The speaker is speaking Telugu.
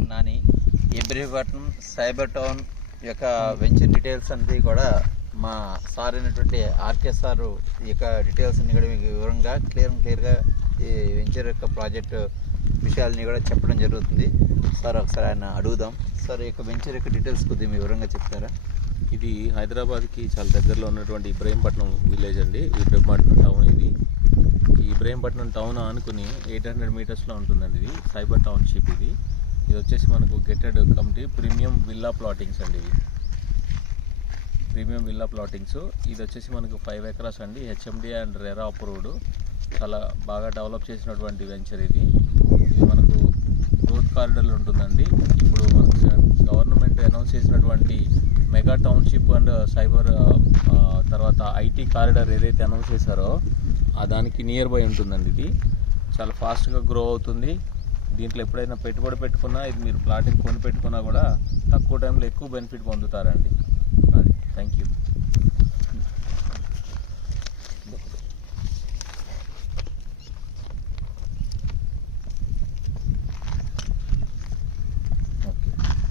Engineer Nani. Ibrahimpatnam cyber town యొక్క వెంచర్ డీటెయిల్స్ అన్నీ కూడా మా సార్ అయినటువంటి ఆర్కే సార్ ఈ యొక్క డీటెయిల్స్ అన్ని కూడా మీకు వివరంగా క్లియర్గా ఈ వెంచర్ యొక్క ప్రాజెక్టు విషయాలని కూడా చెప్పడం జరుగుతుంది. సార్ ఒకసారి ఆయన అడుగుదాం. సార్ ఈ యొక్క వెంచర్ యొక్క డీటెయిల్స్ కొద్దిగా వివరంగా చెప్తారా? ఇది హైదరాబాద్కి చాలా దగ్గరలో ఉన్నటువంటి ఇబ్రహీంపట్నం విలేజ్ అండి. ఇబ్రహీంపట్నం టౌన్ ఇది. ఈ ఇబ్రహీంపట్నం టౌన్ ఆనుకుని 800 మీటర్స్లో ఉంటుందండి. ఇది సైబర్ టౌన్షిప్. ఇది వచ్చేసి మనకు gated committee premium villa plottings అండి. ఇది ప్రీమియం విల్లా ప్లాటింగ్స్. ఇది వచ్చేసి మనకు 5 ఎకరాస్ అండి. HMD and RERA approved. చాలా బాగా డెవలప్ చేసినటువంటి వెంచర్ ఇది. మనకు గ్రోత్ కారిడార్లు ఉంటుందండి. ఇప్పుడు మనకు గవర్నమెంట్ అనౌన్స్ చేసినటువంటి మెగా టౌన్షిప్ అండ్ సైబర్ తర్వాత ఐటీ కారిడార్ ఏదైతే అనౌన్స్ చేశారో దానికి నియర్ బై ఉంటుందండి. ఇది చాలా ఫాస్ట్గా గ్రో అవుతుంది. దీంట్లో ఎప్పుడైనా పెట్టుబడి పెట్టుకున్నా, ఇది మీరు ప్లాటింగ్ కొని పెట్టుకున్నా కూడా తక్కువ టైంలో ఎక్కువ బెనిఫిట్ పొందుతారండి. అది థ్యాంక్ యూ.